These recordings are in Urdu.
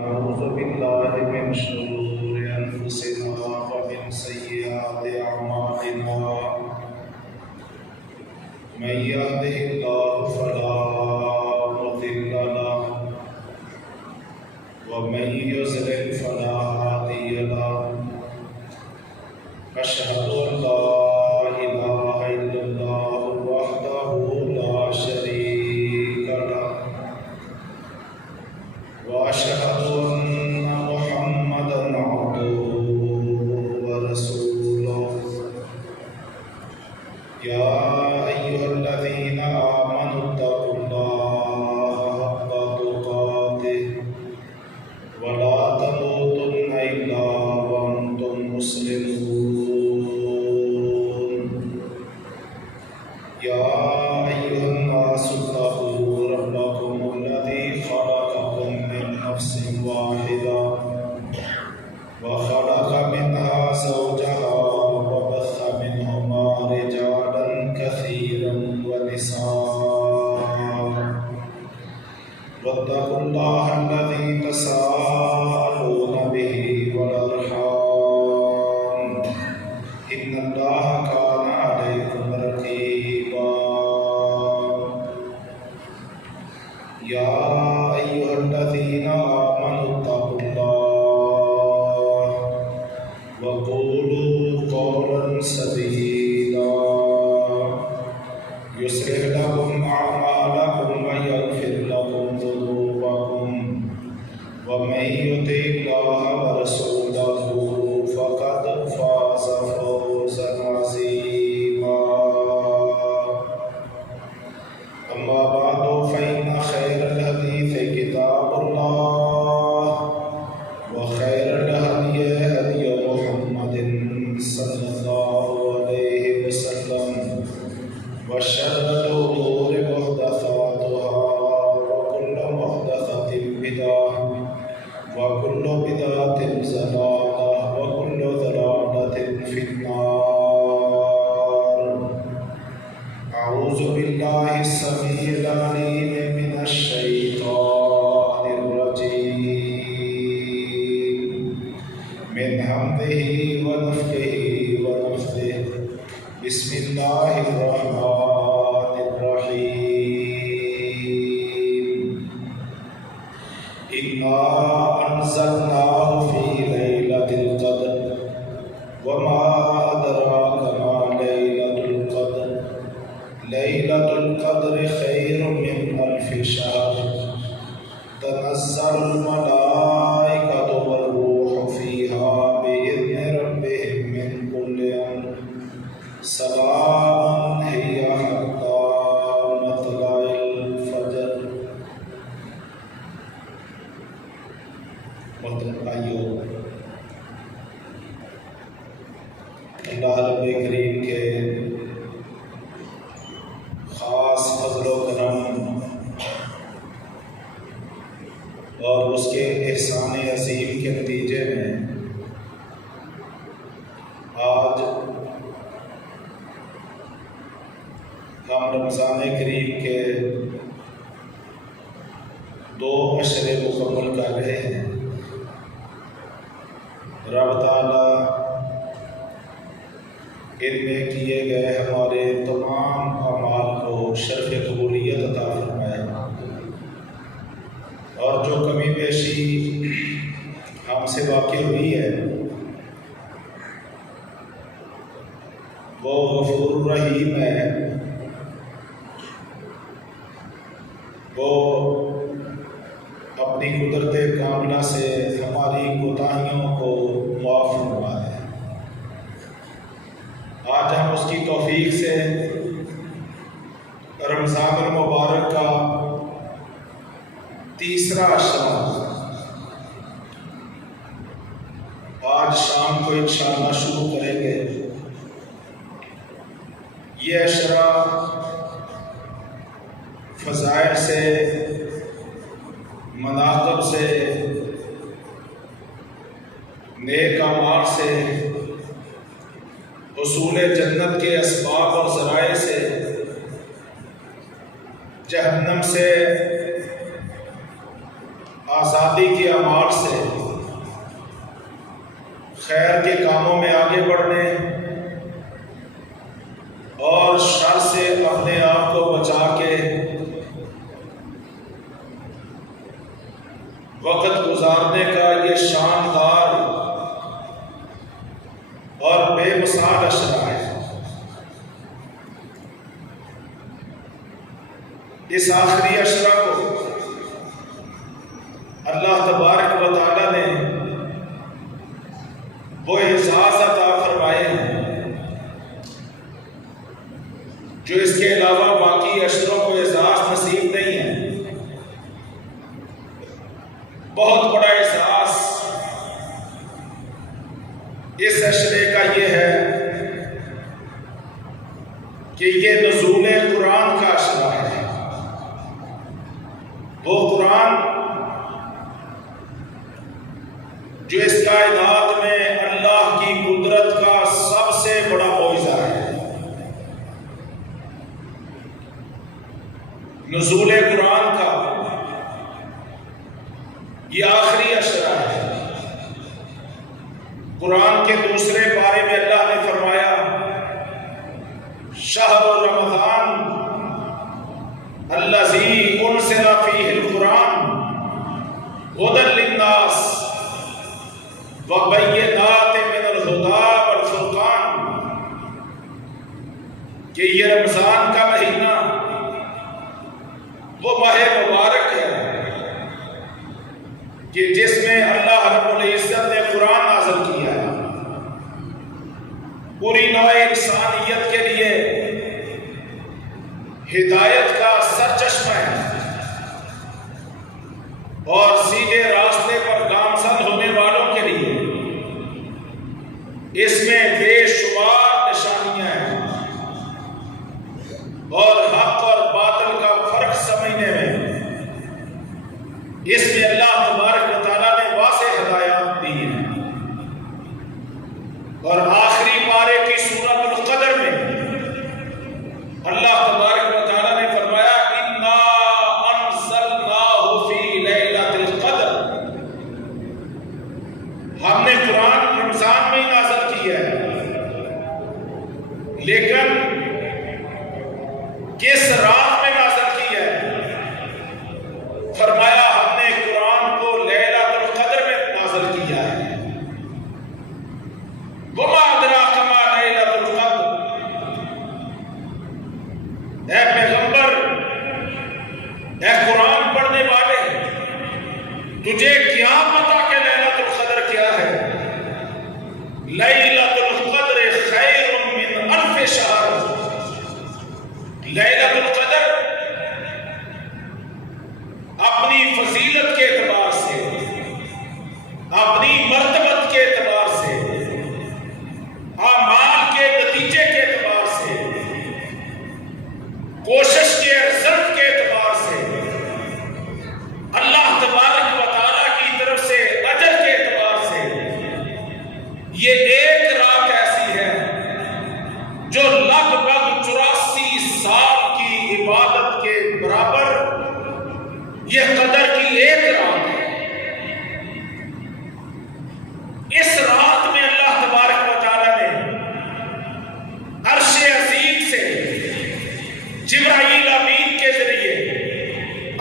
أعوذ بالله من شرور أنفسنا ومن سيئات أعمالنا من يهده الله فلا مضل له ومن يضلل فلا هادي له أشهد أن لا إله إلا الله وحده لا شريك له وأشهد أن محمدا عبده ورسوله يا أيها الذين آمنوا اتقوا الله حق تقاته ولا تموتن إلا وأنتم مسلمون يا أيها الناس اتقوا ربكم الذي خلقكم من نفس واحدة وخلق منها زوجها وبث منهما رجالا كثيرا ونساء واتقوا الله الذي تساءلون به والأرحام إن الله كان عليكم رقيبا يا أيها الذين آمنوا اتقوا الله وقولوا قولا سديدا يصلح لكم أعمالكم ويغفر لكم ذنوبكم ومن يطع الله ورسوله فقد فاز فوزا عظيما أما بعد فإن خير الحديث كتاب الله وخير الهدي هدي محمد صلى الله عليه وسلم وشر الأمور محدثاتها وكل محدثة بدعة وكل بدعة ضلالة وكل ضلالة في النار. أعوذ بالله السميع العليم من الشيطان الرجيم من همزه ونفخه ونفثه بسم الله الرحمن الرحيم إنا أنزلناه في ليلة القدر وما أدراك ما ليلة القدر ليلة القدر خير من ألف شهر تنزل الملائكة والروح فيها بإذن ربهم من كل أمر سلام هي حتى مطلع الفجر. محترم بھائیو، اللہ رب کریم کے خاص فضل و کرم اور اس کے احسان عظیم کے نتیجے میں آج ہم رمضان کریم کے 2 عشرے مکمل کر رہے ہیں۔ رب تعالیٰ ان میں کیے گئے ہمارے تمام اعمال کو شرف قبولیت عطا فرمائے، اور جو کمی بیشی ہم سے واقع ہوئی ہے وہ غفور رحیم ہے، وہ اپنی قدرت کاملہ سے ہماری کوتاہیوں کو معاف فرمائے۔ آج ہم اس کی توفیق سے رمضان المبارک کا تیسرا عشرہ آج شام کو انشاءاللہ شروع کریں گے۔ یہ عشرہ فضائل سے، مناقب سے، نیک اعمال سے، حصول جنت کے اسباب اور ذرائع سے، جہنم سے آزادی کے اعمال سے خیر کے کاموں میں آگے بڑھنے اور شر سے اپنے آپ کو بچا کے وقت گزارنے کا یہ شاندار اور بے مثال اشرا ہے۔ اس آخری اشرا کو اللہ تبارک و تعالیٰ نے وہ اعزاز عطا فرمائے ہیں جو اس کے علاوہ باقی اشروں کو اعزاز نصیب نہیں ہے۔ بہت بڑا اعزاز اس اشرے کا یہ ہے کہ یہ نزول قرآن کا اشرا ہے۔ وہ قرآن جو اس کائنات میں اللہ کی قدرت کا سب سے بڑا معجزہ ہے۔ نزول قرآن کا یہ آخری اشرا ہے۔ قرآن کے دوسرے پارے میں اللہ نے فرمایا شہر رمضان الذی انزل فیہ القرآن ھدی للناس وبینات من الہدی والفرقان، کہ یہ رمضان کا مہینہ وہ ماہ مبارک ہے کہ جس میں اللہ رب العزت نے قرآن نازل کیا ہے، پوری نوع انسانیت کے لیے ہدایت کا سرچشمہ ہے اور سیدھے راستے پر گامزن ہونے والوں کے لیے اس میں بے شمار نشانیاں ہیں اور حق اور باطل کا فرق سمجھنے میں اس میں اللہ تبارک و تعالیٰ نے واضح ہدایات دی ہیں۔ اور آخری پارے کی سورۃ القدر میں اللہ تبارک و تعالیٰ نے فرمایا انا انزلناہ فی لیلۃ القدر، ہم نے قرآن رمضان میں ہی نازل کیا ہے، لیکن کس رات میں نازل کیا ہے؟ فرمایا ہم نے قرآن کو لیلۃ القدر میں نازل کیا ہے۔ وما ادراک ما لیلۃ القدر، اے پیغمبر، اے قرآن پڑھنے والے، تجھے کیا پتا کہ لیلۃ القدر کیا ہے؟ لیلۃ القدر خیر من الف شہر، لیلۃ القدر اپنی فضیلت کے اعتبار سے، اپنی مرتبت کے اعتبار سے، اعمال کے نتیجے کے اعتبار سے، کوشش کے رزلٹ کے اعتبار سے، اللہ تبارک و تعالیٰ کی طرف سے اجر کے اعتبار سے، یہ ایک رات ایسی ہے جو لگ بھگ 84 سال کی عبادت کے برابر یہ قدر کی ایک رات ہے۔ اس رات میں اللہ تبارک و تعالیٰ نے عرش عظیم سے جبرائیل امین کے ذریعے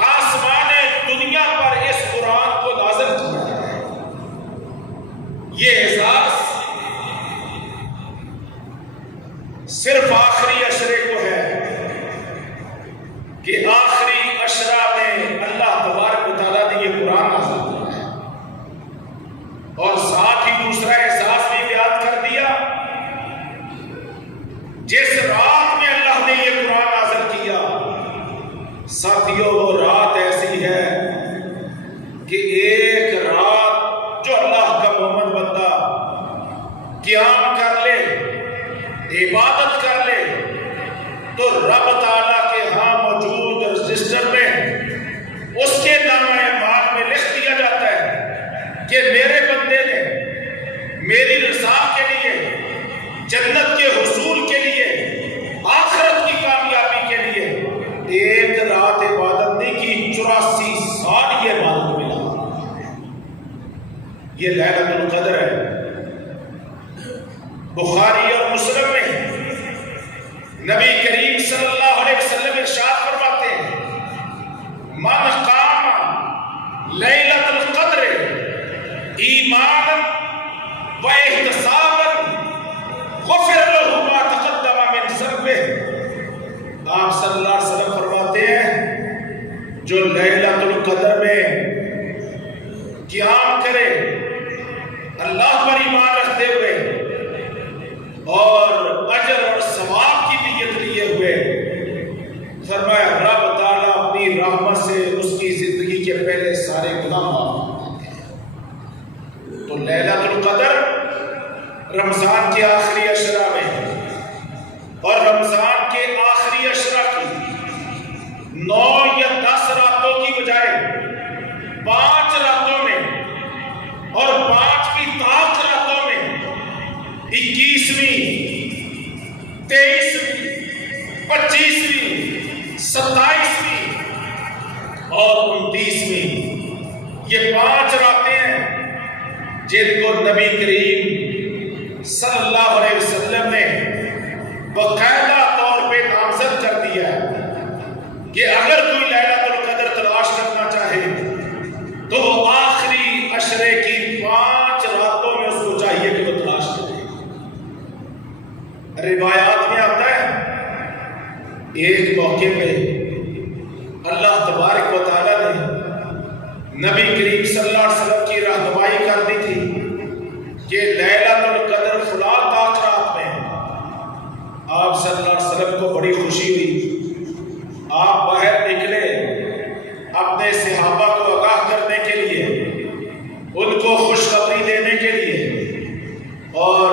آسمان دنیا پر اس قرآن کو نازل کیا ہے۔ یہ اعزاز صرف آخری اشرے کو ہے کہ آخری اشرا میں اللہ تبارک و تعالیٰ نے یہ قرآن نازل کیا ہے، اور ساتھ ہی دوسرا احساس بھی بیان کر دیا، جس رات میں اللہ نے یہ قرآن نازل کیا، ساتھیوں وہ رات ایسی ہے کہ ایک رات جو اللہ کا مومن بندہ قیام کر لے، عبادت کر لے، تو رب تعالیٰ کے ہاں موجود رجسٹر میں اس کے نامہ اعمال میں لکھ دیا جاتا ہے کہ میرے بندے نے میری رضا کے لیے، جنت کے حصول کے لیے، آخرت کی کامیابی کے لیے ایک رات عبادت نہیں کی، 84 سال یہ عبادت ملا۔ یہ لیلۃ القدر ہے۔ بخاری اور مسلم میں نبی کریم صلی اللہ علیہ وسلم ارشاد فرماتے ہیں من قام لیلۃ القدر ایمانا و احتسابا غفر له ما تقدم من ذنبه۔ آپ صلی اللہ علیہ وسلم فرماتے ہیں جو لیلۃ القدر میں قیام کرے اللہ پر ایمان رکھتے ہوئے اور اجر اور ثواب کی نیت لیے ہوئے، فرمایا رب تعالیٰ اپنی رحمت سے اس کی زندگی کے پہلے سارے گناہ معاف کرتے ہیں۔ تو لیلۃ القدر رمضان کے آخری عشرہ میں اور رمضان کے آخری عشرہ کی 9 یا 10 راتوں کی بجائے 5 راتوں میں اور 5ویں طاق راتوں میں 21ویں 23ویں 25ویں 27ویں اور 29ویں یہ 5 راتیں ہیں جن کو نبی کریم صلی اللہ علیہ وسلم نے باقاعدہ طور پہ نامزد کر دیا کہ اگر کوئی لیلۃ القدر تلاش کرنا چاہے تو وہ آخری عشرے کی 5 راتوں میں اس کو چاہیے کہ وہ تلاش کرے۔ روایات میں آتا ہے ایک موقع پہ اللہ تبارک و تعالیٰ نے نبی کریم صلی اللہ علیہ وسلم کی رہنمائی کر دی تھی کہ لیلۃ القدر فلاں طاق رات میں۔ آپ صلی اللہ علیہ وسلم کو بڑی خوشی ہوئی، آپ باہر نکلے اپنے صحابہ کو آگاہ کرنے کے لیے، ان کو خوشخبری دینے کے لیے، اور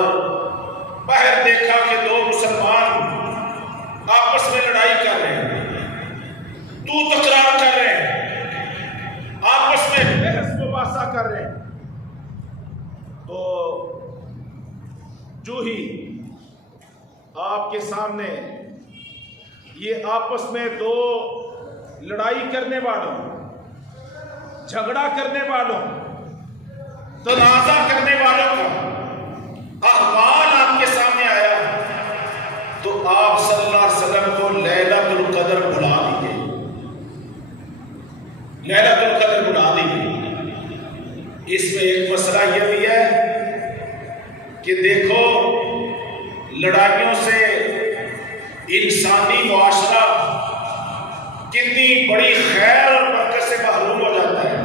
باہر دیکھا کہ 2 مسلمان آپس میں لڑائی کر رہے ہیں، تو تکرار کر رہے ہیں، آپس میں بحث مباحثہ کر رہے ہیں۔ تو جو ہی آپ کے سامنے یہ آپس میں 2 لڑائی کرنے والوں، جھگڑا کرنے والوں، تنازع کرنے والوں کا احوال آپ کے سامنے آیا تو آپ صلی اللہ علیہ وسلم کو لیلۃ القدر بلا دی گئی، لیلۃ القدر بلا دی گئی۔ اس میں ایک مسئلہ یہ بھی ہے کہ دیکھو لڑائیوں سے انسانی معاشرہ کتنی بڑی خیر اور برکت سے محروم ہو جاتا ہے،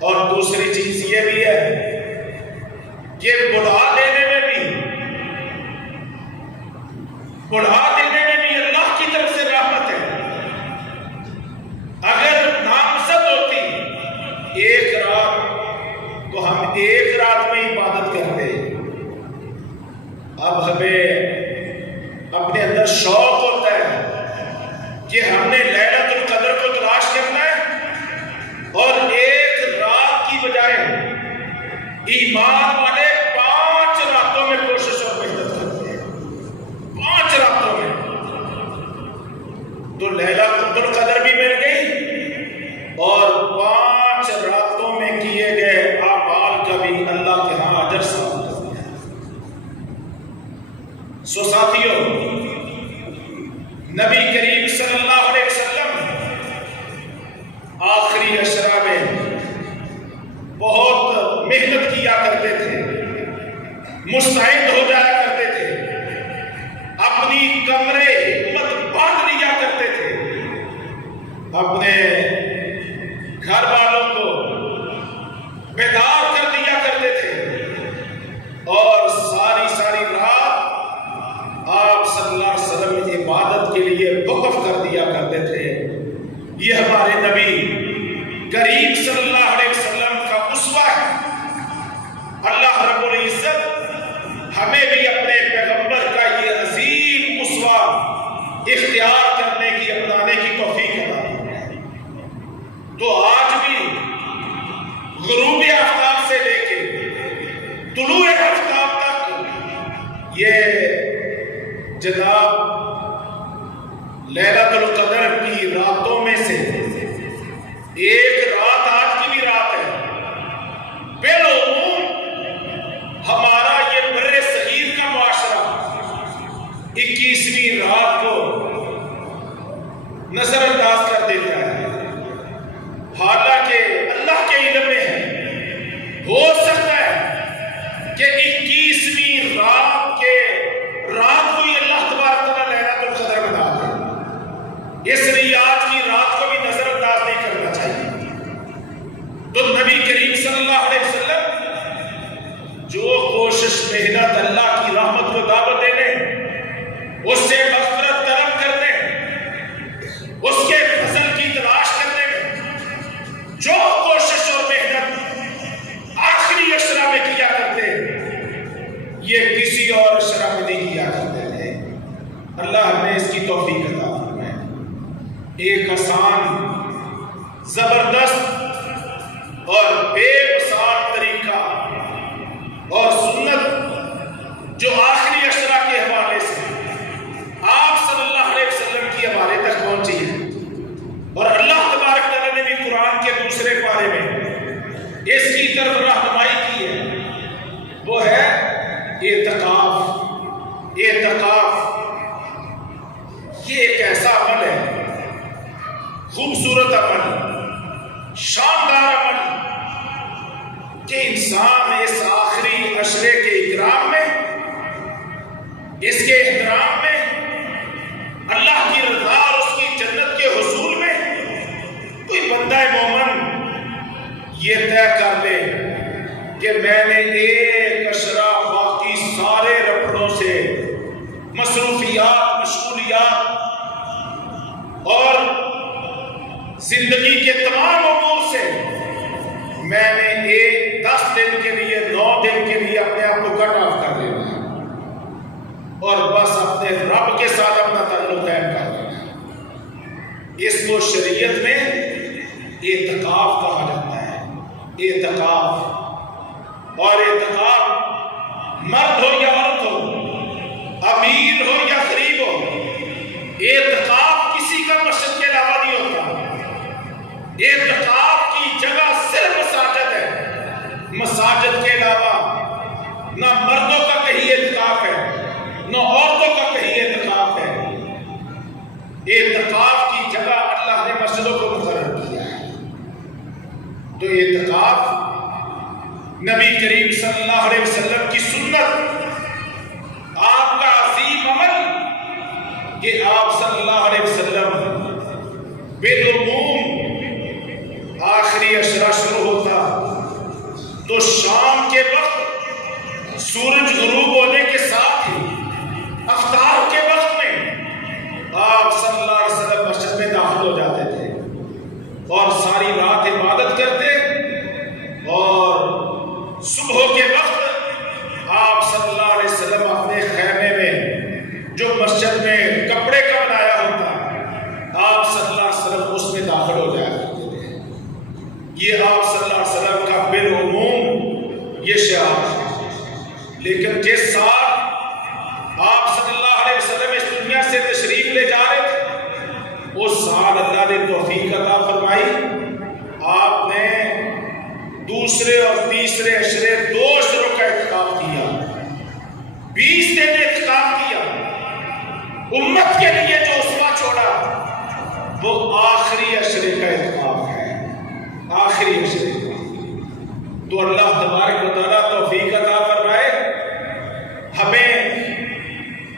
اور دوسری چیز یہ بھی ہے کہ بڑھا دینے میں بھی اللہ کی طرف سے رحمت ہے۔ اگر نامزد ہوتی ایک رات تو ہم ایک رات میں عبادت کرتے، اب ہمیں اپنے اندر شوق ہوتا ہے کہ ہم نے لیلۃ القدر کو تلاش کرنا ہے، اور ایک رات کی بجائے ایمان والے 5 راتوں میں کوشش اور محنت کرتے ہیں، 5 راتوں میں۔ تو لیلۃ القدر بھی مل گئی اور 5 راتوں میں کیے گئے اعمال کا بھی اللہ کے ہاں اجر ثواب کر دیا۔ سو ساتھیوں، نبی کریم صلی اللہ علیہ وسلم آخری عشرہ میں بہت محنت کیا کرتے تھے، مستعد ہو جایا کرتے تھے، اپنی کمرے ہمت باندھ لیا کرتے تھے، اپنے گھر والوں کو بیدار کر دیا کرتے تھے، اور ساری رات آپ صلی اللہ علیہ وسلم عبادت کے لیے وقف کر دیا کرتے تھے۔ یہ ہمارے نبی کریم صلی اللہ علیہ وسلم کا اسوہ ہے۔ اللہ رب العزت ہمیں بھی اپنے پیغمبر کا یہ عظیم اسوہ اختیار کرنے کی، اپنانے کی توفیق عطا فرمائے۔ تو آج بھی غروب آفتاب سے لے کے طلوع آفتاب تک یہ جناب لیلۃ القدر کی راتوں میں سے ایک رات آج کی بھی رات ہے، اللہ علیہ وسلم جو کوشش محنت اللہ کی رحمت کو دعوت دینے، اس سے مغفرت طلب کرنے، اس کے فضل کی تلاش کرنے میں جو کوشش اور محنت آخری اشرا میں کیا کرتے، یہ کسی اور اشرا میں نہیں کیا کرتے تھے۔ اللہ نے اس کی توفیق عطا فرمائے۔ ایک آسان، زبردست اور بے مثال طریقہ اور سنت جو آخری اشرا کے حوالے سے آپ صلی اللہ علیہ وسلم کی حوالے تک پہنچی ہے، اور اللہ تبارک تعالیٰ نے بھی قرآن کے دوسرے پارے میں اس کی طرف رہنمائی کی ہے، وہ ہے اعتکاف۔ اعتکاف یہ ایک ایسا عمل ہے، خوبصورت عمل، شاندار عمل، کہ انسان اس آخری عشرے کے اکرام میں، اس کے احترام میں، اللہ کی رضا اور اس کی جنت کے حصول میں کوئی بندہ مومن یہ طے کر لے کہ میں نے ایک عشرہ باقی سارے رکھڑوں سے، مصروفیات، مشغولیات اور زندگی کے تمام امور سے میں نے 10 دن کے لیے، 9 دن کے لیے اپنے آپ کو کٹ آف کر لینا ہے اور بس اپنے رب کے ساتھ اپنا تعلق قائم کر دینا ہے۔ اس کو شریعت میں اعتکاف کہا جاتا ہے۔ اعتکاف، اور اعتکاف مرد ہو یا عورت ہو، امیر ہو یا غریب ہو، اعتکاف کسی کا مسجد کے علاوہ نہیں ہوتا۔ اعتکاف کی جگہ صرف مساجد ہے، مساجد کے علاوہ نہ مردوں کا کہیں اعتکاف ہے، نہ عورتوں کا کہیں اعتکاف ہے۔ اعتکاف کی جگہ اللہ نے مسجدوں کو مقرر کیا ہے۔ تو اعتکاف نبی کریم صلی اللہ علیہ وسلم کی سنت، آپ کا عظیم عمل کہ آپ صلی اللہ علیہ وسلم بالعموم آخری عشرہ شروع ہوتا تو شام کے وقت سورج غروب ہونے کے ساتھ ہی افطار کے وقت میں آپ صلی اللہ علیہ وسلم مسجد میں داخل ہو جاتے تھے اور ساری رات عبادت کرتے، اور صبح کے وقت آپ صلی اللہ علیہ وسلم اپنے خیمے میں جو مسجد میں کپڑے کا بنایا ہوتا، آپ صلی اللہ علیہ وسلم اس میں داخل ہو جایا کرتے تھے۔ یہ آپ صلی اللہ علیہ وسلم کا بالعموم یہ شعار ہے۔ لیکن جس سال آپ صلی اللہ علیہ وسلم اس دنیا سے تشریف لے جا رہے تھے، اس سال اللہ نے توفیق عطا فرمائی، آپ نے دوسرے اور تیسرے عشرے 2 عشروں کا اعتکاف کیا، 20 دن اعتکاف کیا۔ امت کے لیے جو اسوہ چھوڑا وہ آخری عشرے کا اعتکاف ہے، آخری عشرے کا۔ تو اللہ تبارک و تعالیٰ توفیق عطا فرمائے، ہمیں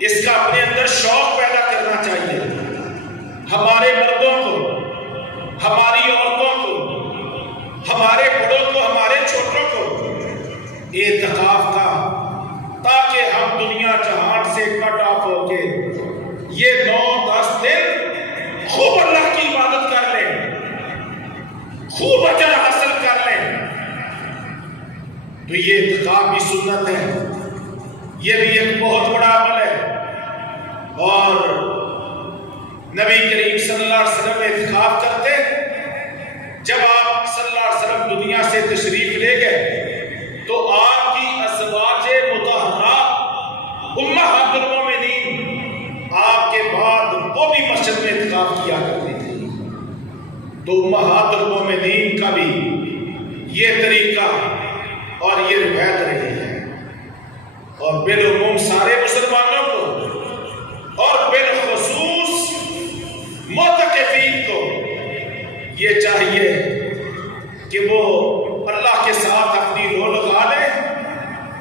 اس کا اپنے اندر شوق پیدا کرنا چاہیے، ہمارے مردوں کو، ہماری عورتوں کو، ہمارے بڑوں کو، ہمارے چھوٹوں کو اعتکاف کا، تاکہ ہم دنیا جہان سے کٹ آف ہو کے یہ 9-10 دن خوب اللہ کی عبادت کر لیں، خوب اجر حاصل کر لیں۔ تو یہ اعتکاف بھی سنت ہے، یہ بھی ایک بہت بڑا عمل ہے۔ اور نبی کریم صلی اللہ علیہ وسلم اعتکاف کرتے، جب آپ صلی اللہ علیہ وسلم دنیا سے تشریف لے گئے تو آپ کی ازواج مطہرات امہات المومنین آپ کے بعد وہ بھی مسجد میں اعتکاف کیا کرتی تھی۔ تو امہات المومنین کا بھی یہ طریقہ اور یہ روایت رہی ہے، اور بالعموم سارے مسلمانوں کو اور بالخصوص معتکفین کو یہ چاہیے کہ وہ اللہ کے ساتھ اپنی رو لگا لیں،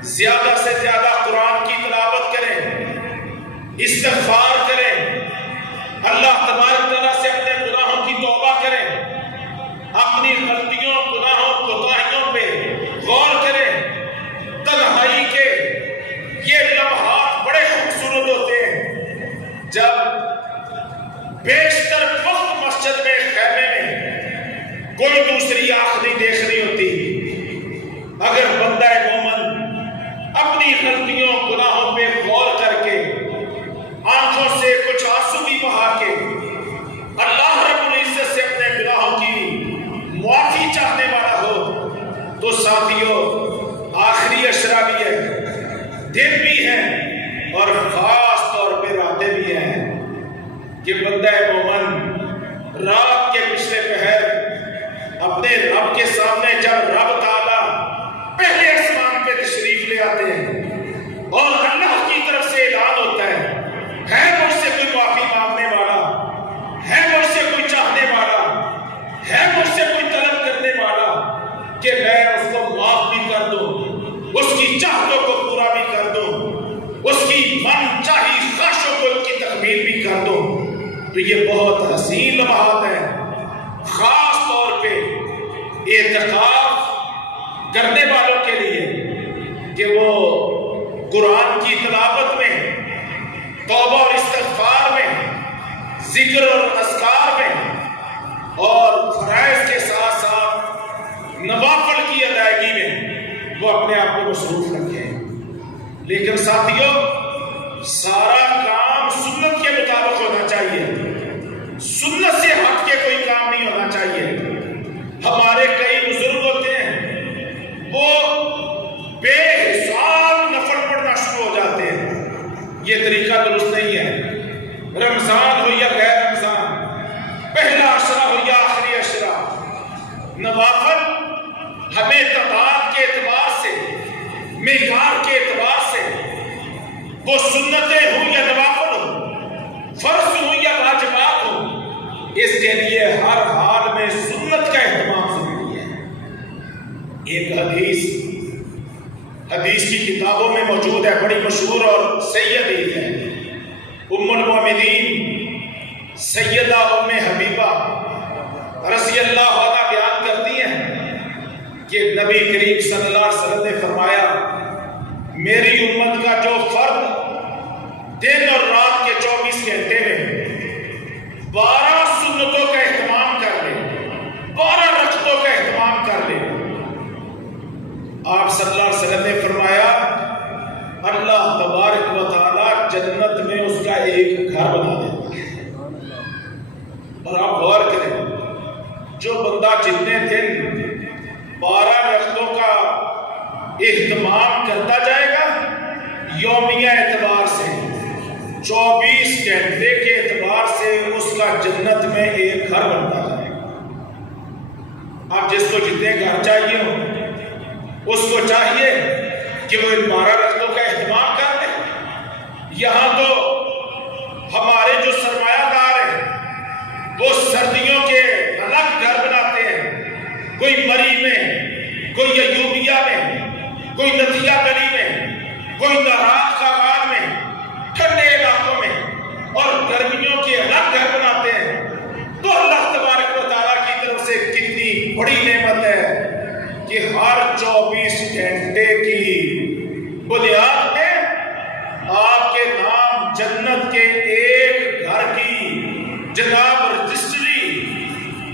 زیادہ سے زیادہ قرآن کی تلاوت کریں، استغفار کریں، اللہ تبارک تعالیٰ سے اپنے گناہوں کی توبہ کریں، اپنی غلطیوں، گناہوں، کوتاہیوں پہ تو ساتھیوں آخری عشرہ بھی ہے، دن بھی ہیں اور خاص طور پہ راتیں بھی ہیں کہ بندہ مومن رات کے پچھلے پہر اپنے رب کے سامنے جب رب تعالیٰ پہلے آسمان پہ تشریف لے آتے ہیں اور اللہ کی طرف سے اعلان ہوتا ہے مجھ سے کوئی معافی مانگنے والا ہے، مجھ سے کوئی چاہنے والا ہے، مجھ سے کوئی طلب کرنے والا کہ میں اس کو معاف بھی کر دوں، اس کی چاہتوں کو پورا بھی کر دوں، اس کی من چاہی خواہشوں کو کی تکمیل بھی کر دوں، تو یہ بہت حسین لمحات ہیں، خاص طور پہ اعتکاف کرنے والوں کے لیے کہ وہ قرآن کی تلاوت میں، توبہ اور استغفار میں، ذکر اور اذکار میں اور فرائض کے ساتھ ساتھ نوافل کی ادائیگی میں وہ اپنے آپ کو مصروف رکھیں۔ لیکن ساتھیوں سارا کام سنت کے مطابق ہونا چاہیے، سنت سے ہٹ کے کوئی کام نہیں ہونا چاہیے۔ ہمارے کئی بزرگ ہوتے ہیں وہ بے حساب نفل پڑھنا شروع ہو جاتے ہیں، یہ طریقہ درست نہیں ہے۔ رمضان ہو یا غیر رمضان، پہلا عشرہ ہو یا آخری عشرہ، نوافل ہمیں تعداد کے اعتبار سے، معیار کے اعتبار سے، وہ سنتیں ہوں یا نوافل ہوں، فرض ہوں یا واجبات ہوں، اس کے لیے ہر حال میں سنت کا اہتمام ضروری ہے۔ ایک حدیث کی کتابوں میں موجود ہے، بڑی مشہور اور صحیح حدیث ہے۔ ام المومنین سیدہ ام حبیبہ رضی اللہ عنہا بیان کرتی ہیں کہ نبی کریم صلی اللہ علیہ وسلم نے فرمایا میری امت کا جو فرد دن اور رات کے 24 گھنٹے میں 12 سنتوں کا اہتمام کر لے، 12 رکعتوں کا اہتمام کر لے، آپ صلی اللہ علیہ وسلم نے فرمایا اللہ تبارک و تعالی جنت میں اس کا ایک گھر بنا دیتا ہے۔ اور آپ غور کریں، جو بندہ جتنے دن 12 رکعتوں کا اہتمام کرتا جائے گا یومیہ اعتبار سے، 24 گھنٹے کے اعتبار سے اس کا جنت میں ایک گھر بنتا جائے گا۔ آپ جس کو جتنے گھر چاہیے ہو اس کو چاہیے کہ وہ ان 12 رکعتوں کا اہتمام کر لے۔ یہاں تو ہمارے جو سرمایہ دار ہیں وہ سردیوں کے الگ گھر بناتے ہیں، کوئی مری میں، کوئی ایوبیہ میں، کوئی نتھیا گلی میں، کوئی نارات خاقان میں، ٹھنڈے علاقوں میں، اور گرمیوں کے الگ گھر بناتے ہیں۔ تو اللہ تبارک و تعالیٰ کی طرف سے کتنی بڑی نعمت ہے کہ ہر 24 گھنٹے کی بنیاد پہ آپ کے نام جنت کے ایک گھر کی جناب رجسٹری،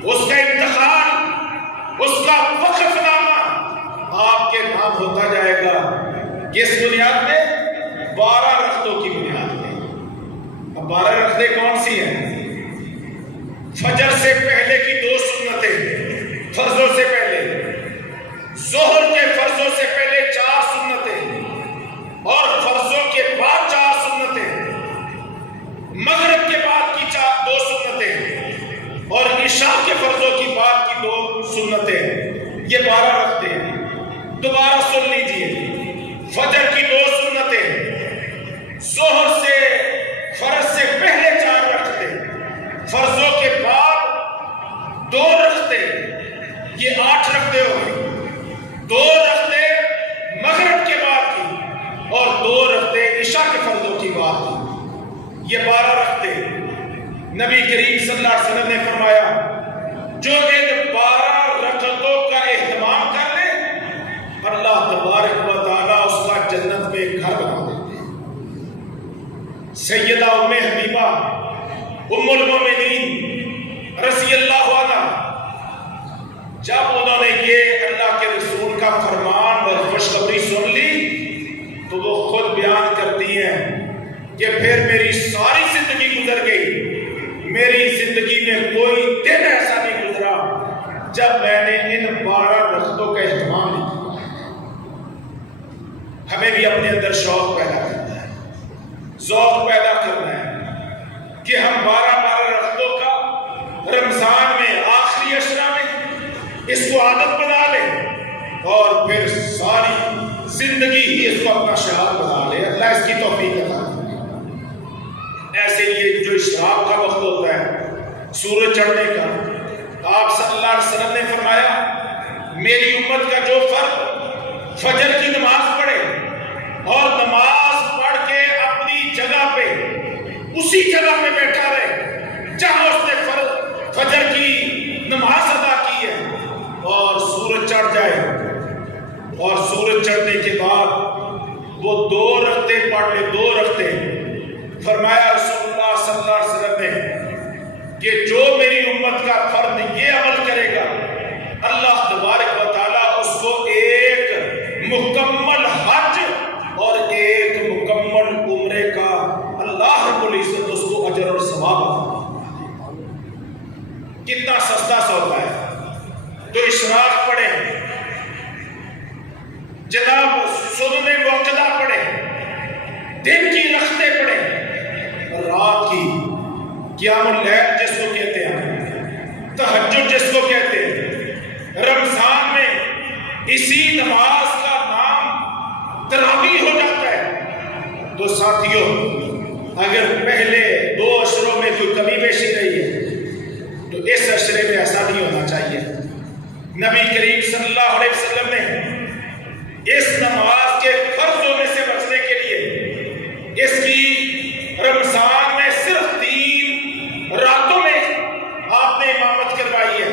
اس کا انتخاب، اس کا وقف نامہ آپ کے نام ہوتا جائے گا۔ کس بنیاد پہ؟ 12 رکعتوں کی بنیاد پہ۔ اب 12 رکعتیں کون سی ہیں؟ فجر سے پہلے کی 2 سنتیں، فرضوں سے پہلے، ظہر کے فرضوں سے پہلے 4 سنتیں، اور فرضوں کے بعد 4 سنتیں، مغرب کے بعد کی 2 سنتیں، اور عشاء کے فرضوں کی بعد کی 2 سنتیں، یہ 12 رکھتے ہیں۔ دوبارہ سن لیجئے، فجر کی 2 سنتیں، ظہر سے فرض سے پہلے 4 رکھتے، فرضوں کے بعد 2 رکھتے، یہ 8 رکھتے ہو گئے۔ 2 رکعتیں مغرب کے بعد کی اور 2 رکعتیں عشاء کے فرضوں کی بعد کی، یہ 12 رکعتیں۔ نبی کریم صلی اللہ علیہ وسلم نے فرمایا جو ان 12 رکعتوں کا اہتمام کر لے اللہ تبارک و تعالیٰ اس کا جنت میں ایک گھر بنا دیتے ہیں۔ سیدہ ام حبیبہ ام المومنین رضی اللہ عنہ جب انہوں نے یہ اللہ کے رسول کا فرمان اور خوشخبری سن لی تو وہ خود بیان کرتی ہیں کہ پھر میری ساری زندگی گزر گئی، میری زندگی میں کوئی دن ایسا نہیں گزرا جب میں نے ان 12 رکعتوں کا اہتمام نہیں ہمیں بھی اپنے اندر شوق پیدا کرنا ہے، ذوق پیدا کرنا ہے کہ ہم 12 راتوں کا رمضان میں آخری اشرا میں اس کو عادت بنا لیں اور پھر ساری زندگی ہی اس کو اپنا شعار بنا لے۔ اللہ اس کی توفیق عطا کرے۔ ایسے یہ جو اشراق کا وقت ہوتا ہے، سورج چڑھنے کا، آپ صلی اللہ علیہ وسلم نے فرمایا میری امت کا جو فرد فجر کی نماز پڑھے اور نماز پڑھ کے اپنی جگہ پہ اسی جگہ پہ بیٹھا رہے جہاں اس نے فجر کی نماز ادا کی ہے، اور سورج چڑھ جائے اور سورج چڑھنے کے بعد وہ 2 رکعتیں پڑھ لے، 2 رکعتیں، فرمایا رسول اللہ صلی اللہ علیہ وسلم نے کہ جو میری امت کا فرد یہ عمل کرے گا، اللہ تبارک و تعالیٰ اس کو ایک مکمل حج اور ایک مکمل عمرے کا اللہ رب العزت اس کو اجر اور ثواب عطا۔ کتنا سستا سودا ہے۔ تو اشراق پڑھیں، جناب سنن موقدہ پڑھیں، دن کی رختیں پڑھیں، رات کی قیام اللیل جس کو کہتے ہیں، تہجد جس کو کہتے ہیں، رمضان میں اسی نماز کا نام تراویح ہو جاتا ہے۔ تو ساتھیوں، اگر پہلے 2 اشروں میں کوئی کمی بیشی رہی ہے تو اس اشرے میں ایسا نہیں ہونا چاہیے۔ نبی کریم صلی اللہ علیہ وسلم نے اس نماز کے فرض ہونے سے بچنے کے لیے اس کی رمضان میں صرف 3 راتوں میں آپ نے امامت کروائی ہے۔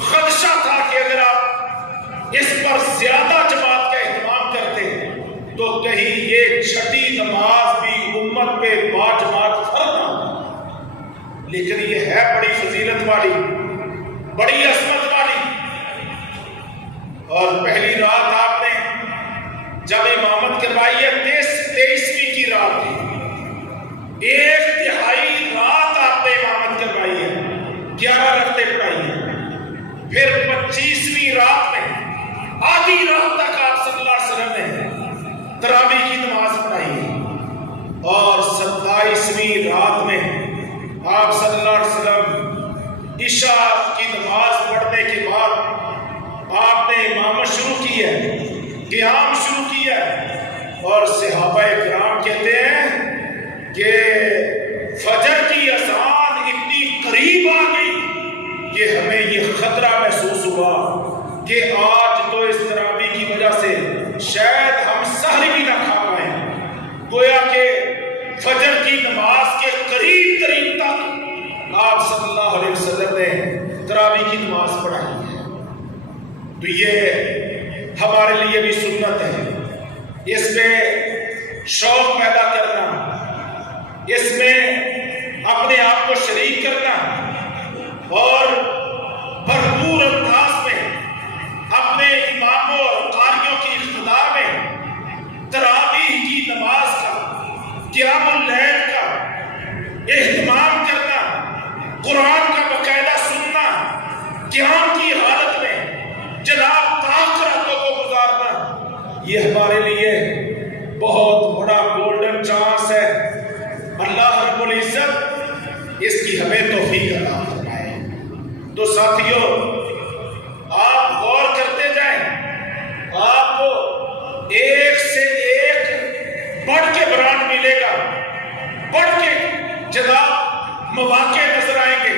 خدشہ تھا کہ اگر آپ اس پر زیادہ جماعت کا اہتمام کرتے تو کہیں یہ چھٹی نماز بھی امت پہ باجماعت فرض نہ ہو۔ لیکن یہ ہے بڑی فضیلت والی، بڑی عظمت والی، اور پہلی رات آپ نے جب امامت کروائی ہے 23ویں کی رات تھی، 1/3 رات آپ نے امامت کروائی ہے، 11 رکعتیں پڑھائی ہیں، پھر 25ویں رات میں آدھی رات تک آپ صلی اللہ علیہ وسلم نے تراویح کی نماز پڑھائی ہے، اور 27ویں رات میں آپ صلی اللہ علیہ وسلم عشاء کی نماز پڑھنے کے بعد آپ نے امامت شروع کی ہے، قیام شروع کیا، اور صحابہ کرام کہتے ہیں کہ فجر کی اذان اتنی قریب آ گئی کہ ہمیں یہ خطرہ محسوس ہوا کہ آج تو اس تراویح کی وجہ سے شاید ہم سحر بھی نہ کھا پائیں۔ گویا کہ فجر کی نماز کے قریب ترین تک آپ صلی اللہ علیہ وسلم نے تراویح کی نماز پڑھائی ہے۔ تو یہ ہمارے لیے بھی سنت ہے، اس میں شوق پیدا کرنا، اس میں اپنے آپ کو شریک کرنا، اور بھرپور انداز میں اپنے اماموں اور قاریوں کی اقتداء میں تراویح کی نماز کا، قیام اللیل کا اہتمام کرنا، قرآن کا باقاعدہ سننا، قیام کی حالت میں جناب تاخ راتوں کو گزارنا، یہ ہمارے لیے بہت بڑا گولڈن چانس ہے۔ اللہ رب العزت اس کی ہمیں توفیق عطا فرمائے۔ تو ساتھیوں، آپ غور کرتے جائیں، آپ کو ایک سے ایک بڑھ کے برانڈ ملے گا، بڑھ کے جناب مواقع نظر آئیں گے،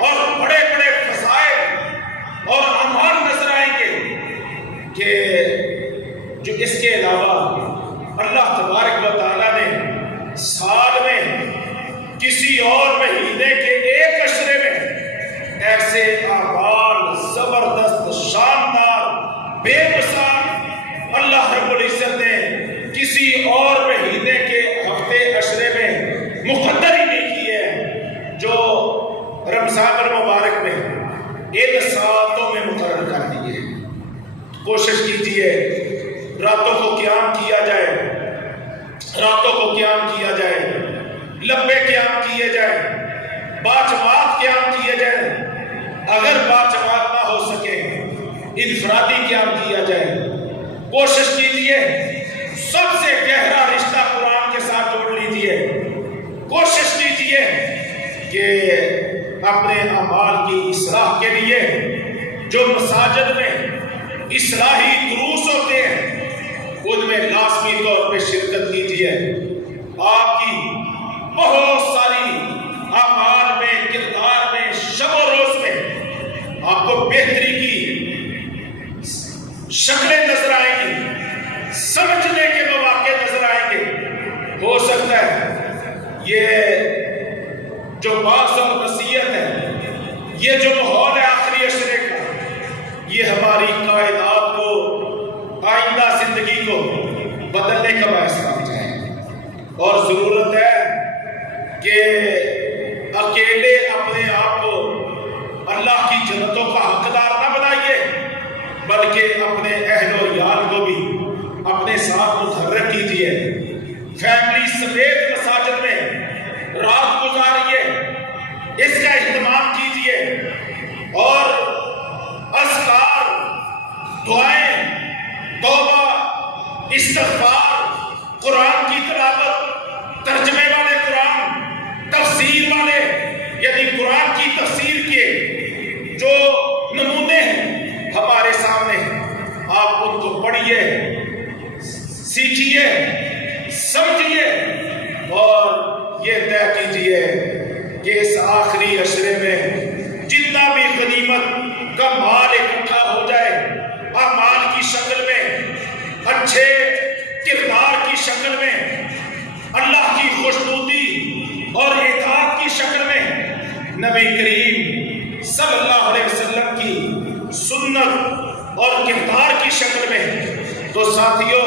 اور بڑے بڑے فضائل اور اعمال نظر آئیں گے کہ جو اس کے علاوہ اللہ تبارک و تعالیٰ نے سال میں کسی اور مہینے کے ایک اشرے میں ایسے اعمال زبردست، شاندار، بے مثال اللہ رب العزت نے کسی اور مہینے کے ہفتے اشرے میں مقدر ہی نہیں کیے جو رمضان المبارک میں ان ساعتوں میں مقرر کر دیے۔ کوشش کیجیے راتوں کو قیام کیا جائے، راتوں کو قیام کیا جائے، لمبے قیام کیے جائیں، باجماعت قیام کیے جائیں، اگر باجماعت نہ ہو سکے انفرادی قیام کیا جائے۔ کوشش کیجیے اپنے اعمال کی اصلاح کے لیے جو مساجد میں اصلاحی دروس ہوتے ہیں ان میں لازمی طور پہ شرکت کیجیے۔ آپ کی بہت ساری اعمال میں، کردار میں، شب و روز میں آپ کو بہتری کی شکلیں نظر آئیں گی، سمجھنے کے مواقع نظر آئیں گے۔ ہو سکتا ہے یہ جو باعث اور نصیحت ہے، یہ جو ماحول ہے آخری عشرے کا، یہ ہماری کائنات کو، آئندہ زندگی کو بدلنے کا باعث بن جائے۔ اور ضرورت ہے کہ اکیلے اپنے آپ کو اللہ کی جنتوں کا حقدار نہ بنائیے، بلکہ اپنے اہل و عیال کو بھی اپنے ساتھ متحرک کیجیے۔ فیملی سمیت مساجد میں رات گزاریے، اس کا اہتمام کیجیے، اور اذکار، دعائیں، توبہ، استغفار، قرآن کی تلاوت، ترجمے والے قرآن، تفسیر والے، یعنی قرآن کی تفسیر کے جو نمونے ہیں ہمارے سامنے، آپ ان کو پڑھیے، سیکھیے، سمجھیے، اور یہ طے کیجیے کہ اس آخری عشرے میں جتنا بھی غنیمت کا مال اکٹھا ہو جائے، اعمال کی شکل میں، اچھے کردار کی شکل میں، اللہ کی خوشنودی اور اطاعت کی شکل میں، نبی کریم صلی اللہ علیہ وسلم کی سنت اور کردار کی شکل میں، تو ساتھیوں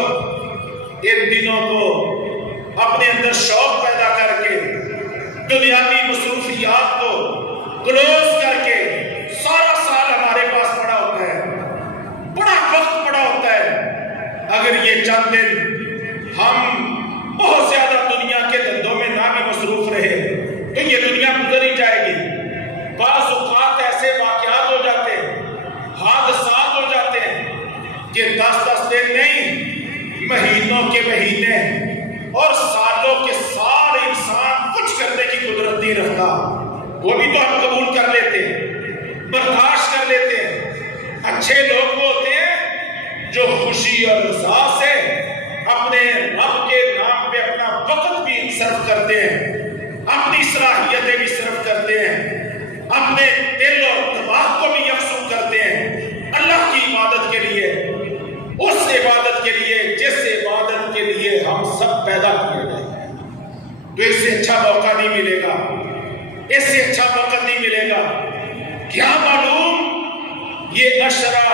ان دنوں کو اپنے اندر شوق پیدا کر کے، دنیاوی مصروفیات کو کلوز کر کے، سارا سال ہمارے پاس پڑا ہوتا ہے، بڑا وقت پڑا ہوتا ہے، اگر یہ چند دن ہم بہت زیادہ دنیا کے دھندوں میں نہ بھی مصروف رہے تو یہ دنیا گزر ہی جائے گی۔ بعض اوقات ایسے واقعات ہو جاتے ہیں، حادثات ہو جاتے ہیں کہ 10 دن نہیں، مہینوں کے مہینے اور سالوں کے سال انسان کچھ کرنے کی قدرت نہیں رکھتا، وہ بھی تو ہم قبول کر لیتے ہیں، برداشت کر لیتے ہیں۔ اچھے لوگ وہ ہوتے ہیں جو خوشی اور رضا سے اپنے رب کے نام پہ اپنا وقت بھی صرف کرتے ہیں، اپنی صلاحیتیں بھی صرف کرتے ہیں، اپنے دل اور دماغ کو بھی یکسو کرتے ہیں اللہ کی عبادت کے لیے، اس عبادت کے لیے جس عبادت کے لیے ہم سب پیدا کیے گئے ہیں۔ تو اس سے اچھا موقع نہیں ملے گا، اس سے اچھا وقت نہیں ملے گا۔ کیا معلوم یہ عشرہ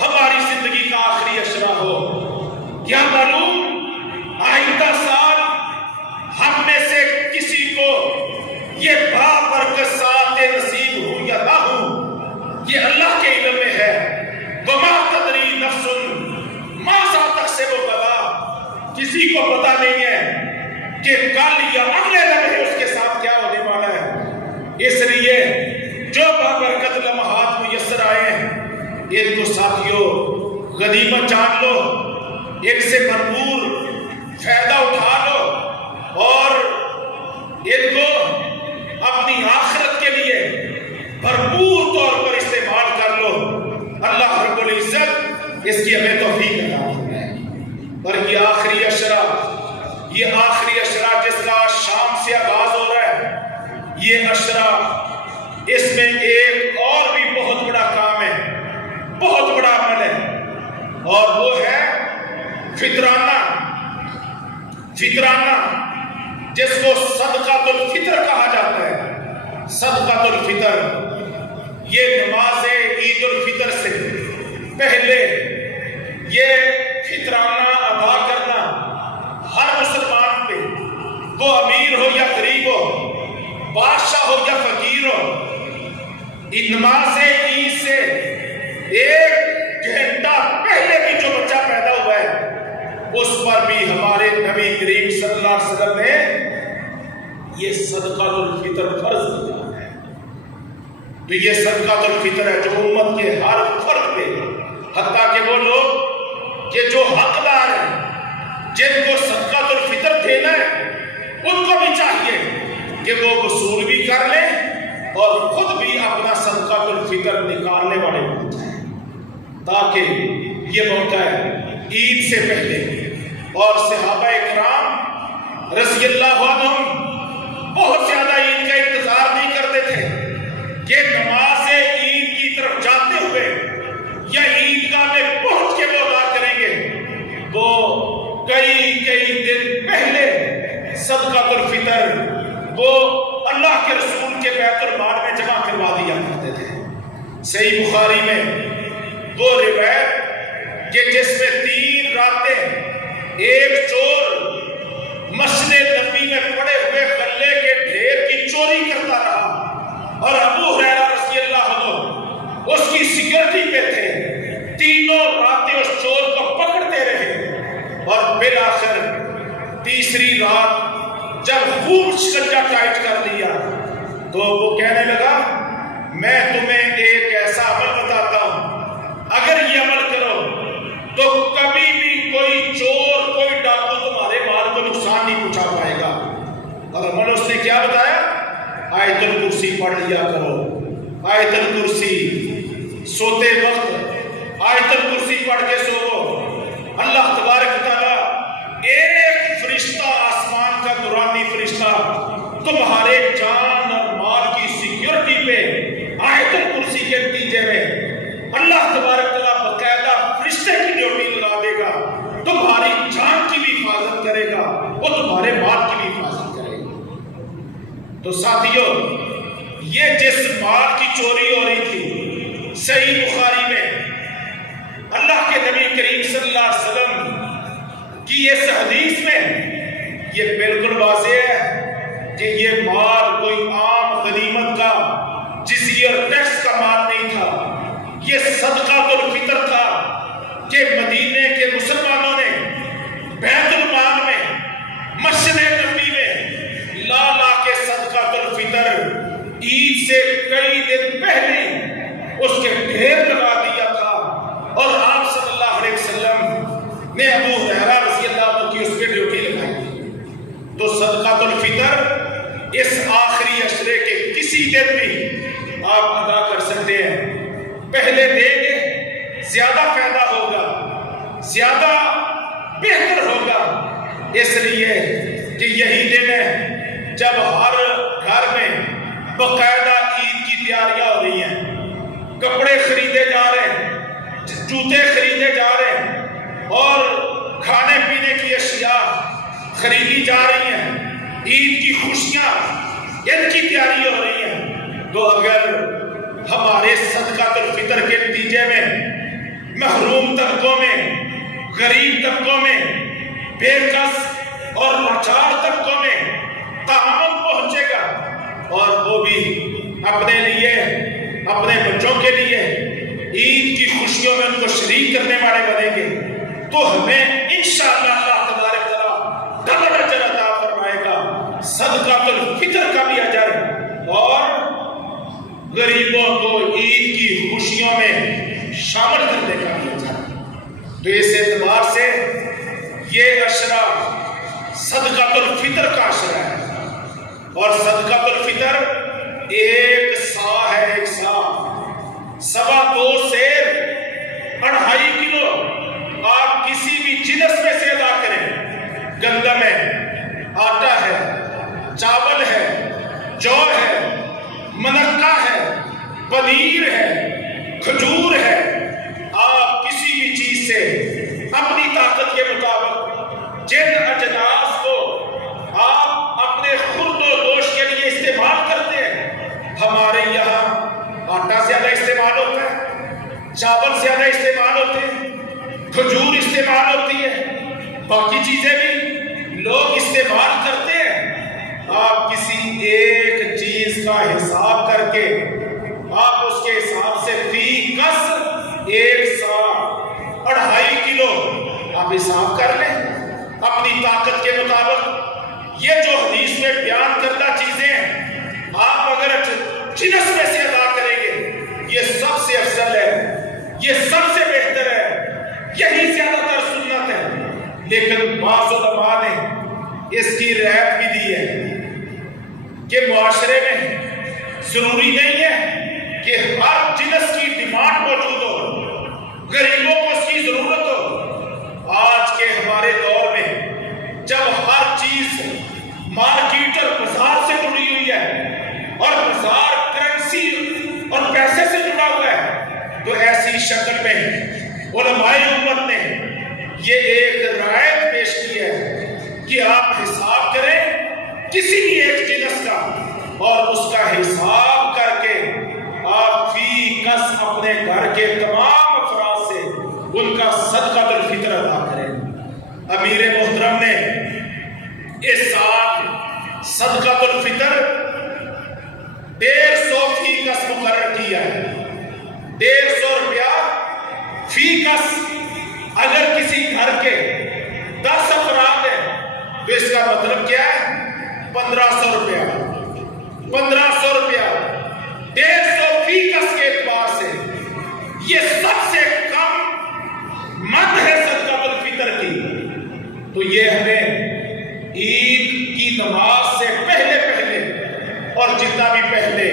ہماری زندگی کا آخری عشرہ ہو، کیا معلوم آئندہ سال ہم میں سے کسی کو یہ بابرکت ساتھ نصیب ہو یا نہ ہو، یہ اللہ کے علم میں ہے۔ وما تدری نفس ماذا تکسب غدا، کسی کو پتا نہیں ہے کہ کل یا اگلے لمحے اس کے ساتھ کیا ہونے والا ہے۔ اس لیے جو بابرکت لمحات میسر آئے ہیں ان کو ساتھیوں غنیمت جان لو، ان سے بھرپور فائدہ اٹھا لو، اور ان کو اپنی آخرت کے لیے بھرپور طور پر استعمال کر لو۔ اللہ رب العزت اس کی ہمیں توفیق عطا فرمائے۔ اور یہ آخری عشرہ، یہ آخری عشرہ جس کا شام سے آغاز ہو رہا ہے، یہ عشرہ، اس میں ایک اور بھی بہت بڑا کام ہے، بہت بڑا عمل ہے، اور وہ ہے فطرانہ جس کو صدقۃ الفطر کہا جاتا ہے۔ صدقۃ الفطر یہ نماز عید الفطر سے پہلے یہ فطرانہ ادا کرنا ہر مسلمان پہ، وہ امیر ہو یا غریب ہو، بادشاہ ہو یا فقیر ہو، نماز عید سے 1 گھنٹہ پہلے بھی جو بچہ پیدا ہوا ہے اس پر بھی ہمارے نبی کریم صلی اللہ علیہ وسلم نے یہ صدقۃ الفطر فرض کیا ہے۔ تو یہ صدقۃ الفطر ہے جو امت کے ہر فرد پہ، حتیٰ کہ وہ لوگ کہ جو حقدار ہیں، جن کو صدقۃ الفطر دینا ہے، ان کو بھی چاہیے کہ وہ وصول بھی کر لیں اور خود بھی اپنا صدقہ الفطر نکالنے والے بن جائیں، تاکہ یہ موقع ہے عید سے پہلے۔ اور صحابہ اکرام رضی اللہ عنہم بہت زیادہ عید کا انتظار نہیں کرتے تھے کہ نماز عید کی طرف جاتے ہوئے یا عیدگاہ میں پہنچ کے وہ ادا کریں گے، وہ کئی دن پہلے صدقہ الفطر وہ اللہ کے رسول کے بیت المال میں جمع کروا دیا کرتے تھے۔ صحیح بخاری میں وہ روایت کہ جس میں 3 راتیں ایک چور مسجد نبی میں پڑے ہوئے غلے کے ڈھیر کی چوری کرتا رہا اور ابو ہریرہ رضی اللہ عنہ اس کی سیکورٹی پہ تھے، تینوں راتیں اس چور کو پکڑتے رہے، اور بالآخر تیسری رات جب خوب شکنجہ ٹائٹ کر دیا تو وہ کہنے لگا میں تمہیں ایک ایسا عمل بتاتا ہوں، اگر یہ عمل کرو تو کبھی بھی کوئی چور کوئی ڈاکو تمہارے مال کو نقصان نہیں پہنچا پائے گا۔ اور عمل اس نے کیا بتایا؟ آیت الکرسی پڑھ لیا کرو، آیت الکرسی سوتے وقت آیت الکرسی پڑھ کے سو۔ اللہ تبارک تعالیٰ ایک فرشتہ آسمان کا نورانی فرشتہ تمہارے جان اور مال کی سیکیورٹی پہ آیت الکرسی کے نتیجے میں اللہ تبارک تعالیٰ باقاعدہ فرشتے کی ڈیوٹی لگا دے گا، تمہاری جان کی بھی حفاظت کرے گا، وہ تمہارے مال کی بھی حفاظت کرے گا۔ تو ساتھیو، یہ جس مال کی چوری ہو رہی تھی، صحیح بخاری میں اللہ کے نبی کریم صلی اللہ علیہ وسلم کی اس حدیث میں یہ بالکل واضح ہے کہ یہ مال کوئی عام غنیمت کا جزیہ اور ٹیکس کا مال نہیں تھا، یہ صدقہ الفطر تھا کہ مدینے کے مسلمانوں نے بیت المال میں مسجد نبی میں لا لا کے صدقہ الفطر عید سے کئی دن پہلے اس کے ڈھیر لگا دیا تھا، اور آپ صلی اللہ علیہ وسلم نے ابو ہریرہ رضی اللہ عنہ کی اس پہ ڈیوٹی لگائی۔ تو صدقہ الفطر اس آخری عشرے کے کسی دن بھی آپ ادا کر سکتے ہیں، پہلے دیں گے زیادہ فائدہ ہوگا، زیادہ بہتر ہوگا، اس لیے کہ یہی دن ہے جب ہر گھر میں باقاعدہ عید کی تیاریاں ہو رہی ہیں، کپڑے خریدے جا رہے ہیں، جوتے خریدے جا رہے ہیں، اور کھانے پینے کی اشیاء خریدی جا رہی ہیں، عید کی خوشیاں ان کی تیاری ہو رہی ہیں۔ تو اگر ہمارے صدقہ الفطر کے نتیجے میں محروم طبقوں میں، غریب طبقوں میں، بے کس اور لاچار طبقوں میں تعاون پہنچے گا، اور وہ بھی اپنے لیے، اپنے بچوں کے لیے عید کی خوشیوں میں ان کو شریک کرنے والے بنیں گے، تو ہمیں انشاءاللہ اللہ تبارک تعالیٰ ڈبل اجر عطا فرمائے گا، صدقہ الفطر کا بھی اجر اور غریبوں کو عید کی خوشیوں میں شامل کرنے کا بھی اجر۔ تو اس اعتبار سے یہ عشرہ صدقہ الفطر کا عشرہ ہے، اور صدقہ الفطر ایک سا ہے، ایک سا 2.25 سیر 2.5 کلو آپ کسی بھی جنس میں سے ادا کریں، گندم ہے، آٹا ہے، چاول ہے، جو ہے، منقع ہے، پنیر ہے، کھجور ہے، آپ کسی بھی چیز سے اپنی طاقت کے مطابق جن اجناس کو آپ اپنے خورد و دوش کے لیے استعمال کرتے ہیں، ہمارے یہاں آٹا زیادہ استعمال ہوتا ہے، چاول زیادہ استعمال ہوتے ہیں، کھجور استعمال ہوتی ہے، باقی چیزیں بھی لوگ استعمال کرتے ہیں۔ آپ کسی ایک چیز کا حساب کر کے آپ اس کے حساب سے فی کس 1 سا 2.5 کلو آپ حساب کر لیں اپنی طاقت کے مطابق۔ یہ جو حدیث میں بیان کردہ چیزیں ہیں، آپ اگر جنس میں سے ادا کریں گے، یہ سب سے افضل ہے، یہ سب سے بہتر ہے، یہی زیادہ تر سنت ہے۔ لیکن بعض علماء نے اس کی رعایت بھی دی ہے کہ معاشرے میں ضروری نہیں ہے کہ ہر جنس کی ڈیمانڈ موجود ہو، غریبوں کو اس کی ضرورت ہو۔ آج کے ہمارے دور میں جب ہر چیز مارکیٹ اور بازار سے جڑی ہوئی ہے اور بازار کرنسی اور پیسے سے جڑا ہوا ہے، تو ایسی شکل میں علماء امت نے یہ ایک رعایت پیش کی ہے کہ آپ حساب کریں کسی بھی ایک جنس کا، اور اس کا حساب کر کے آپ فی کس اپنے گھر کے تمام افراد سے ان کا صدقۃ الفطر ادا کریں۔ امیر محترم نے اس سال صدقۃ الفطر 150 فی کس مقرر کیا ہے۔ 150 روپیہ فی کس۔ اگر کسی گھر کے 10 افراد ہیں تو اس کا مطلب کیا ہے؟ 1500 روپیہ۔ 1500 روپیہ 150 فی کس کے اعتبار سے یہ سب سے کم مد ہے صدقۃ الفطر کی۔ تو یہ ہمیں عید کی نماز سے پہلے اور جتنا بھی پہلے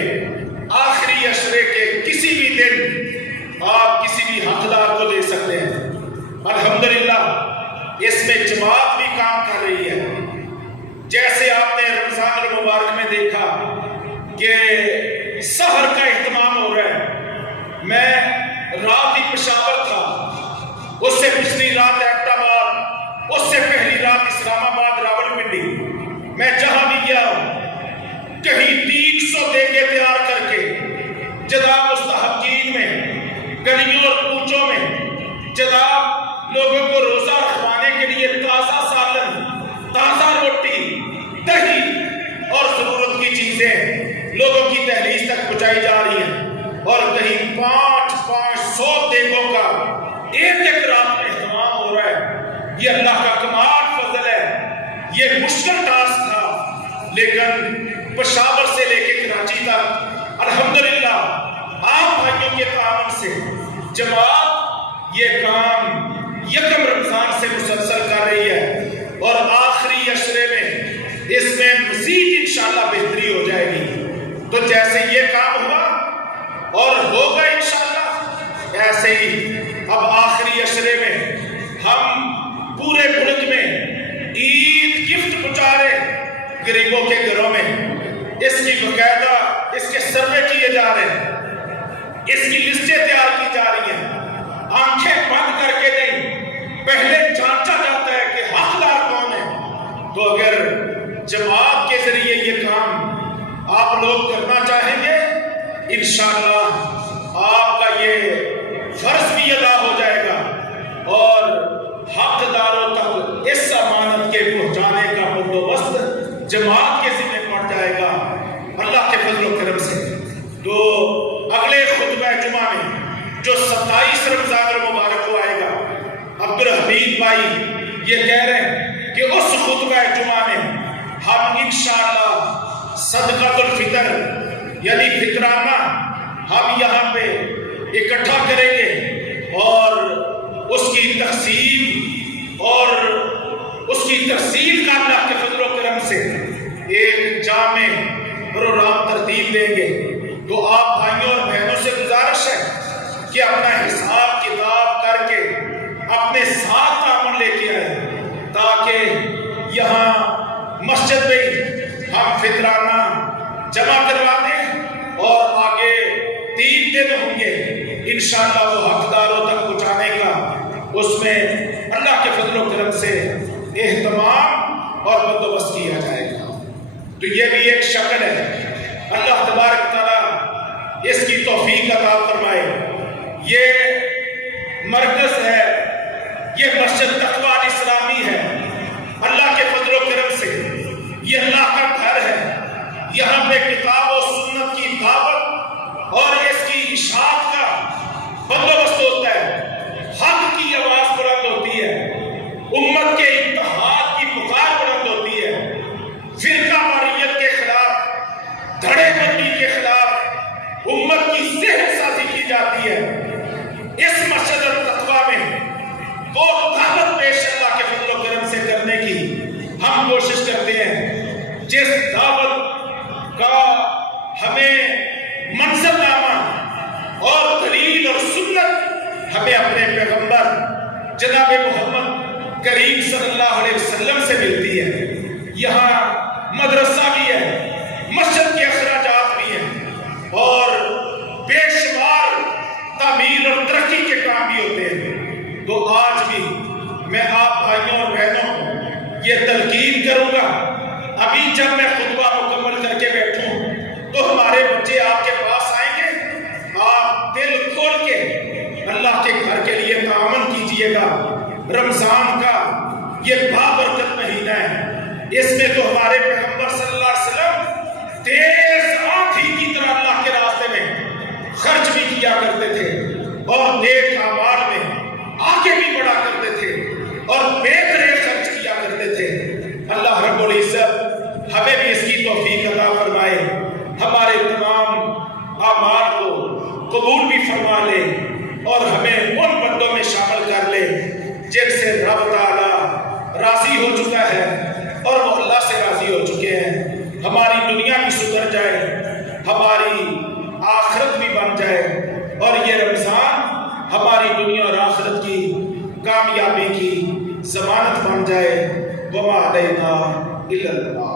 آخری عشرے کے کسی بھی دن آپ کسی بھی حقدار کو دے سکتے ہیں۔ الحمدللہ اس میں جماعت بھی کام کر رہی ہے۔ جیسے آپ نے رمضان المبارک میں دیکھا کہ سحر کا اہتمام ہو رہا ہے۔ میں رات ہی پشاور تھا، اس سے پچھلی رات ایبٹ آباد، اس سے پہلی رات اسلام آباد راولپنڈی۔ میں جہاں بھی گیا ہوں کہیں 300 دیگیں تیار کر کے جدا مستحقین میں، گلیوں اور کوچوں میں جدا لوگوں کو روزہ رکھوانے کے لیے تازہ سالن، تازہ روٹی، دہی اور ضرورت کی چیزیں لوگوں کی دہلیز تک پہنچائی جا رہی ہیں، اور کہیں 500 دیگوں کا ایک رات میں اہتمام ہو رہا ہے۔ یہ اللہ کا کمال فضل ہے۔ یہ مشکل ٹاسک تھا، لیکن پشاور سے لے کے کراچی تک الحمدللہ آپ بھائیوں کے تعاون سے جماعت یہ کام یکم رمضان سے مسلسل کر رہی ہے، اور آخری عشرے میں اس میں مزید انشاءاللہ بہتری ہو جائے گی۔ تو جیسے یہ کام ہوا اور ہوگا انشاءاللہ، ایسے ہی اب آخری عشرے میں ہم پورے ملک میں عید گفٹ پہنچا رہے غریبوں کے گھروں میں۔ اس کی باقاعدہ اس کے سروے کیے جا رہے ہیں، اس کی لسٹیں تیار کی جا رہی ہیں۔ آنکھیں بند کر کے نہیں، پہلے جانچا جاتا ہے کہ حقدار کون ہے۔ تو اگر جماعت کے ذریعے یہ کام آپ لوگ کرنا چاہیں گے، انشاءاللہ آپ کا یہ فرض بھی ادا ہو جائے گا، اور حقداروں تک اس امانت کے پہنچانے کا بندوبست جماعت کے ذمہ پڑ جائے گا اللہ کے فضل و کرم سے۔ تو اگلے خطبہ جمعہ میں جو 27 رمضان المبارک کو آئے گا، عبدالحمید بھائی یہ کہہ رہے ہیں کہ اس خطبہ جمعہ میں ہم انشاءاللہ صدقۃ الفطر یعنی فطرانہ ہم یہاں پہ اکٹھا کریں گے، اور اس کی تقسیم اور اس کی تفصیل کا اللہ کے فضل و کرم سے ایک جامع پروگرام ترتیب دیں گے۔ تو آپ بھائیوں اور بہنوں سے گزارش ہے کہ اپنا حساب کتاب کر کے اپنے ساتھ تعاون لے کے آئے، تاکہ یہاں مسجد میں ہم فطرانہ جمع کروا دیں، اور آگے 3 دن ہوں گے انشاءاللہ وہ حقداروں تک پہنچانے کا، اس میں اللہ کے فضل و کرم سے اہتمام اور بندوبست کیا جائے گا۔ تو یہ بھی ایک شکل ہے، اللہ تبارک تعالیٰ اس کی توفیق عطا فرمائے۔ یہ مرکز ہے، یہ مسجد تقویٰ اسلامی ہے، اللہ کے فضل و کرم سے یہ اللہ کا گھر ہے۔ یہاں پہ کتاب و سنت کی دعوت اور اس کی اشاعت کا بندوبست ہوتا ہے، حق کی آواز بلند ہوتی ہے، امت کے اتحاد کی پکار بلند ہوتی ہے، فرقہ واریت کے خلاف، دھڑے بندی کے خلاف امت کی ذہن سازی کی جاتی ہے۔ اس مسجد التقویٰ میں جناب محمد کریم صلی اللہ علیہ وسلم سے ملتی ہے۔ یہاں مدرسہ بھی ہے، مسجد کے اخراجات بھی ہیں اور بے شمار تعمیر اور ترقی کے کام بھی ہوتے ہیں۔ تو آج بھی میں آپ بھائیوں اور بہنوں کو یہ تلقین کروں گا، ابھی جب میں خطبہ مکمل کر کے بیٹھوں تو ہمارے بچے آپ کے پاس آئیں گے، آپ دل کھول کے اللہ کے گھر کے لیے تعاون کیجئے گا۔ رمضان کا یہ بابرکت مہینہ ہے، اس میں تو ہمارے پیغمبر صلی اللہ علیہ وسلم تیز آندھی کی طرح اللہ کے راستے میں خرچ بھی کیا کرتے تھے اور نیک اعمال میں آگے بھی بڑھا کرتے تھے اور بے کرے خرچ کیا کرتے تھے۔ اللہ رب العزت ہمیں بھی اس کی توفیق عطا فرمائے، ہمارے تمام اعمال کو قبول بھی فرما لے اور ہمیں ان بندوں میں شامل کر لے جن سے رب تعالی راضی ہو چکا ہے اور وہ اللہ سے راضی ہو چکے ہیں۔ ہماری دنیا بھی سدھر جائے، ہماری آخرت بھی بن جائے اور یہ رمضان ہماری دنیا اور آخرت کی کامیابی کی ضمانت بن جائے۔ وما علینا الا البلاغ۔